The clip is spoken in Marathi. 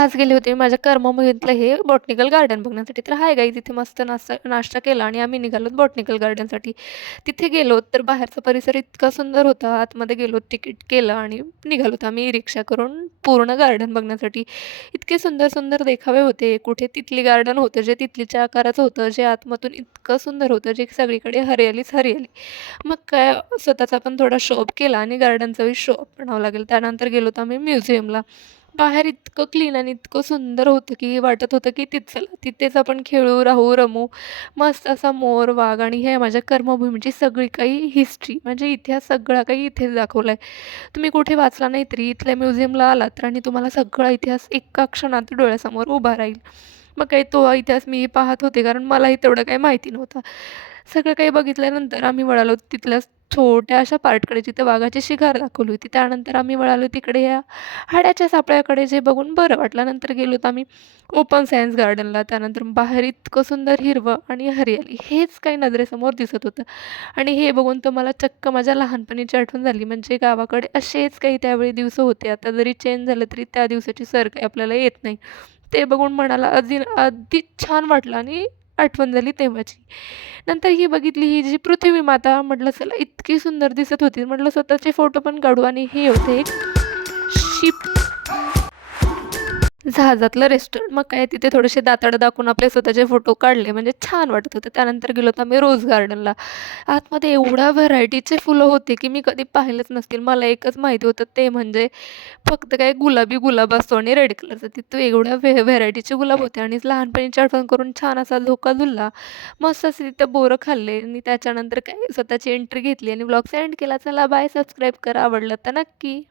आज गेले होते मी माझ्या कर्मभूमीतलं हे बॉटनिकल गार्डन बघण्यासाठी. तर हाय गाईज तिथे मस्त नाश्ता केला आणि आम्ही निघालो बॉटनिकल गार्डनसाठी. तिथे गेलो तर बाहेरचा परिसर इतका सुंदर होता. आतमध्ये गेलो, तिकीट केलं आणि निघालोत आम्ही रिक्षा करून पूर्ण गार्डन बघण्यासाठी. इतके सुंदर सुंदर देखावे होते. कुठे तितली गार्डन होतं जे तितलीच्या आकाराचं होतं, जे आतमधून इतकं सुंदर होतं, जे सगळीकडे हरियालीच हरियाली. मग काय स्वतःचा पण थोडा शौक केला आणि गार्डनचाही शौक म्हणावं लागेल. त्यानंतर गेलोत आम्ही म्युझियमला. बाहेर इतकं क्लीन आणि इतकं सुंदर होतं, की वाटत होतं, की चला तिथेच आपण खेळू, राहू, रमू. मस्त असा मोर, वाघ आणि हे माझ्या कर्मभूमीची सगळी काही हिस्ट्री म्हणजे इतिहास सगळा काही इथेच दाखवला आहे. तुम्ही कुठे वाचला नाही तरी इथल्या म्युझियमला आलात तर आणि तुम्हाला सगळा इतिहास एका क्षणात डोळ्यासमोर उभा राहील. मग काही तो इतिहास मी पाहत होते कारण मलाही तेवढं काही माहिती नव्हतं. सगळं काही बघितल्यानंतर आम्ही वळालो तिथल्या छोट्या अशा पार्टकडे जिथे वाघाची शिकार दाखवली होती. त्यानंतर आम्ही वळालो तिकडे या हाडाच्या सापळ्याकडे जे बघून बरं वाटलं. नंतर गेलोत आम्ही ओपन सायन्स गार्डनला. त्यानंतर बाहेर इतकं सुंदर हिरवं आणि हरियाली हेच काही नजरेसमोर दिसत होतं आणि हे बघून तर मला चक्क माझ्या लहानपणीची आठवण झाली. म्हणजे गावाकडे असेच काही त्यावेळी दिवस होते. आता जरी चेंज झालं तरी त्या दिवसाची सर काही आपल्याला येत नाही. ते बघून मनाला अधिक छान वाटलं आणि आठवण झाली तेव्हाची. नंतर ही बघितली ही जी पृथ्वी माता म्हटलं चला इतकी सुंदर दिसत होती. म्हटलं स्वतःचे फोटो पण काढू आणि हे होते एक शिप जहाजातलं रेस्टॉरंट. मग काय तिथे थोडेसे दाताडं दाखवून आपले स्वतःचे फोटो काढले म्हणजे छान वाटत होतं. त्यानंतर गेलो होतो आम्ही रोज गार्डनला. आतमध्ये एवढ्या व्हरायटीचे फुलं होते, की मी कधी पाहिलेच नसतील. मला एकच माहिती होतं ते म्हणजे फक्त काय गुलाबी गुलाब असतो आणि रेड कलरचा. तिथं एवढ्या व्हेरायटीचे गुलाब होते आणि लहानपणीची आठवण करून छान असा झोका झुलला. मस्त असे तिथं बोरं खाल्ले आणि त्याच्यानंतर काय स्वतःची एंट्री घेतली आणि व्लॉग सेंड केला. चला बाय, सबस्क्राईब करा. आवडलं तर नक्की.